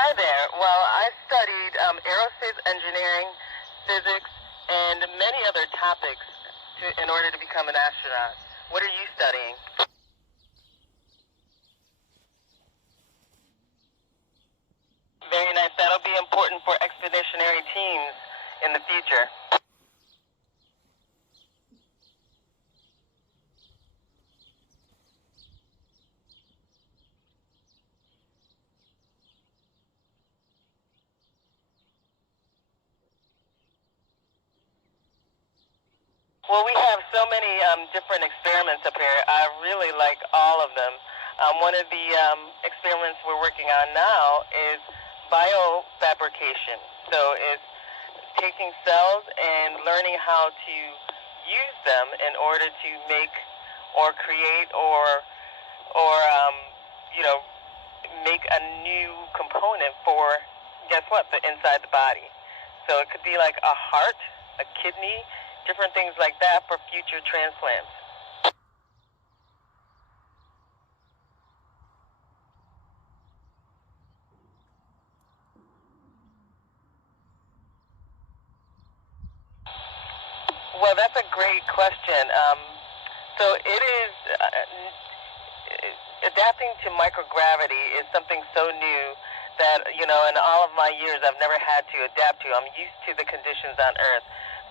Hi there. Well, I studied aerospace engineering, physics, and many other topics in order to become an astronaut. What are you studying? Very nice. That'll be important for expeditionary teams in the future. Well, we have so many different experiments up here. I really like all of them. One of the experiments we're working on now is biofabrication. So it's taking cells and learning how to use them in order to make or create or make a new component for, guess what, the inside the body. So it could be like a heart, a kidney, different things like that for future transplants. Well, that's a great question. So it is adapting to microgravity is something so new that, in all of my years I've never had to adapt to. I'm used to the conditions on Earth.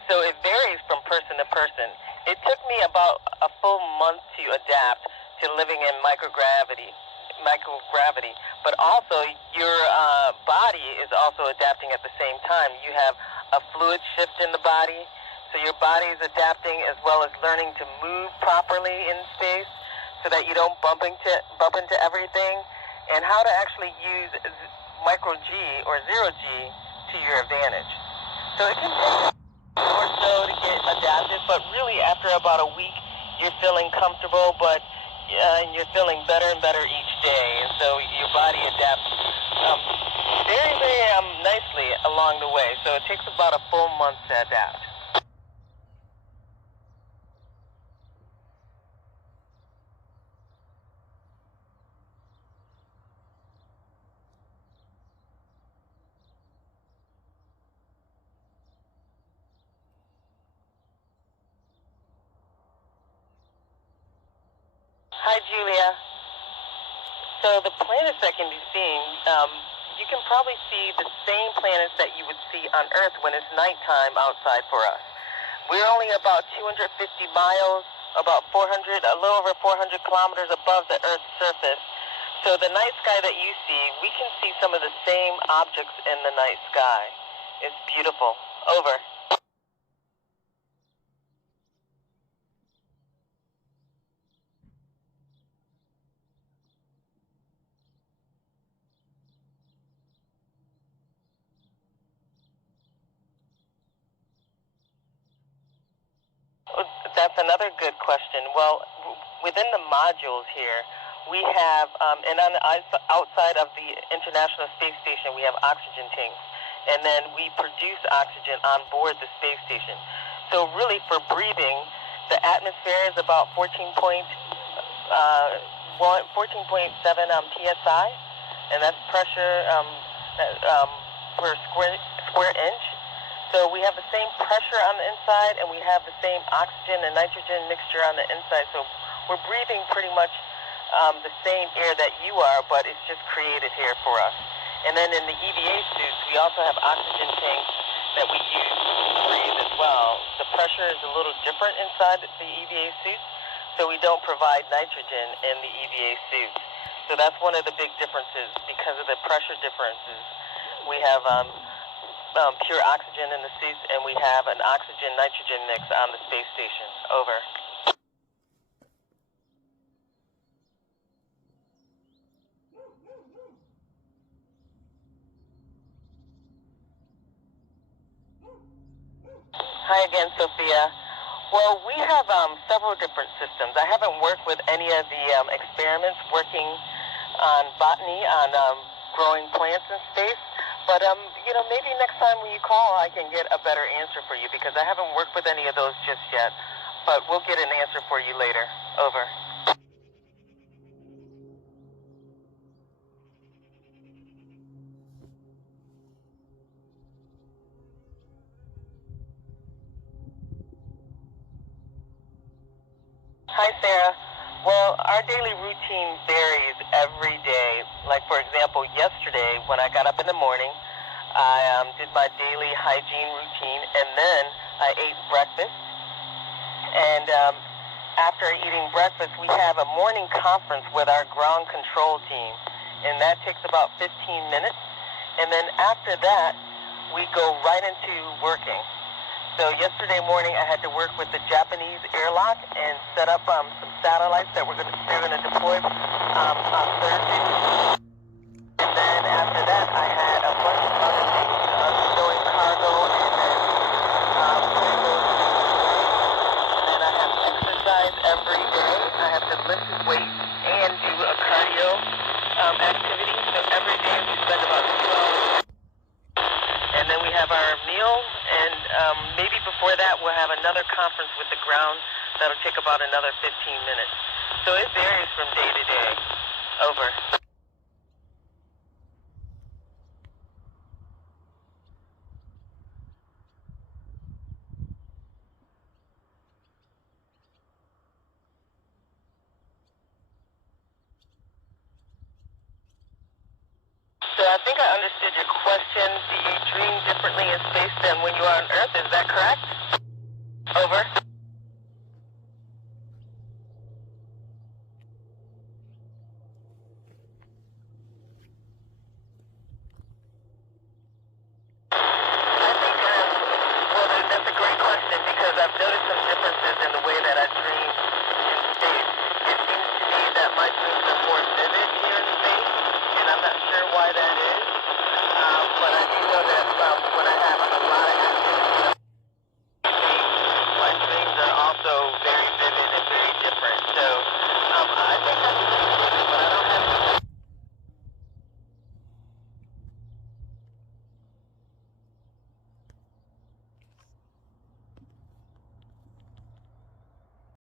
So it varies from person to person. It took me about a full month to adapt to living in microgravity, but also your body is also adapting at the same time. You have a fluid shift in the body, so your body is adapting as well as learning to move properly in space so that you don't bump into everything, and how to actually use micro G or zero G to your advantage. So it can take or so to get adapted, but really after about a week, you're feeling comfortable, but you're feeling better and better each day, and so your body adapts very, very nicely along the way. So it takes about a full month to adapt. Hi, Julia. So the planets that can be seen, you can probably see the same planets that you would see on Earth when it's nighttime outside for us. We're only about 250 miles, a little over 400 kilometers above the Earth's surface. So the night sky that you see, we can see some of the same objects in the night sky. It's beautiful. Over. That's another good question. Well, within the modules here, we have, and on the outside of the International Space Station, we have oxygen tanks. And then we produce oxygen on board the space station. So really for breathing, the atmosphere is about 14.7 psi, and that's pressure per square inch. So we have the same pressure on the inside, and we have the same oxygen and nitrogen mixture on the inside. So we're breathing pretty much the same air that you are, but it's just created here for us. And then in the EVA suits, we also have oxygen tanks that we use to breathe as well. The pressure is a little different inside the EVA suits, so we don't provide nitrogen in the EVA suits. So that's one of the big differences because of the pressure differences. We have pure oxygen in the suits, and we have an oxygen-nitrogen mix on the space station. Over. Hi again, Sophia. Well, we have several different systems. I haven't worked with any of the experiments working on botany, on growing plants in space. But, maybe next time when you call, I can get a better answer for you because I haven't worked with any of those just yet. But we'll get an answer for you later. Over. Hi, Sarah. Well, our daily routine varies every day. Like, for example, yesterday when I got up in the morning, I did my daily hygiene routine, and then I ate breakfast. And after eating breakfast, we have a morning conference with our ground control team, and that takes about 15 minutes. And then after that, we go right into working. So yesterday morning, I had to work with the Japanese airlock and set up some satellites that they're gonna deploy on Thursday. And then after that, I had a bunch of other things, stowing cargo, and then I have exercise every day. I have to lift weights and do a cardio activity. So every day we spend about 2 hours. And then we have our meal, and maybe before that we'll have another conference with the ground that'll take about another 15 minutes. So it varies from day to day. Over. So I think I understand